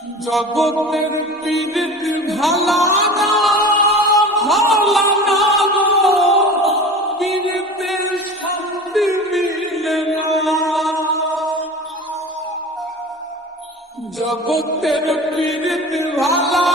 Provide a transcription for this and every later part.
জগতের পীড়িত ভালা না ভালা না পীড়িতের শান্তি মিলে না। জগতের পীড়িত ভালা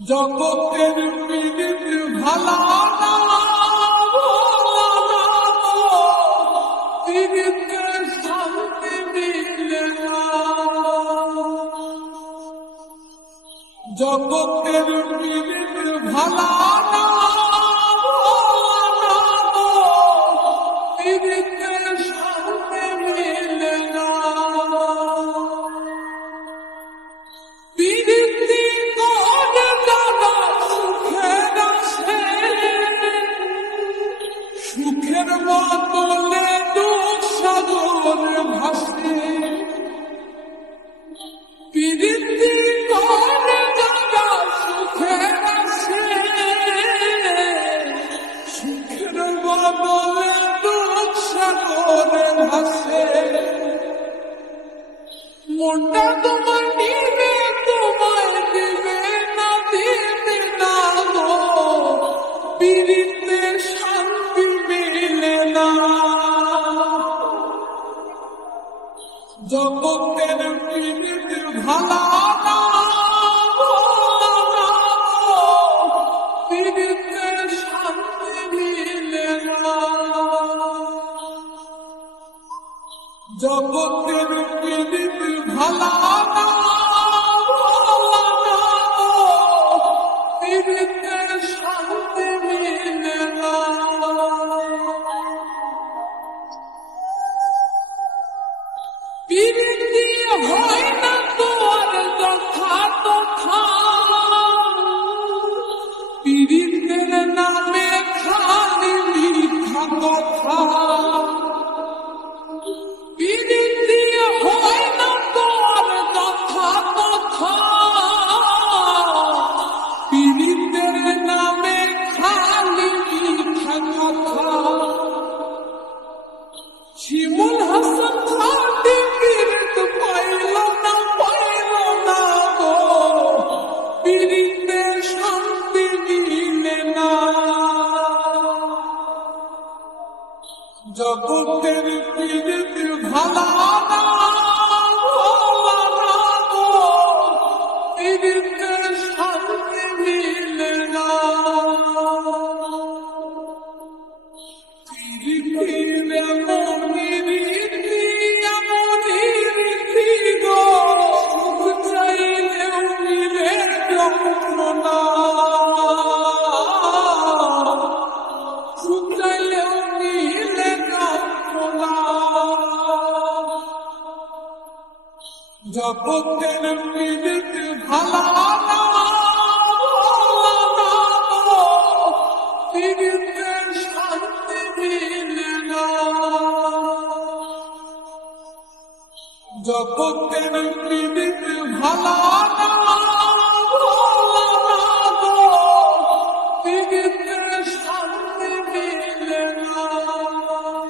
জগতের পীড়িত ভালা শান্তি না। জগতের পীড়িত ভালা না পীড়িতে শান্তি মিলে না জগতের পীড়িত ভালা না পীড়িতে শান্তি মিলে না জগতের পীড়িত ভালা না শান্তি নামে খালি মিথ্যা কথা জগতের পীড়িত ভালা জগতের পীড়িত ভালা পীড়িতের শান্তি মিলে না জগতের পীড়িত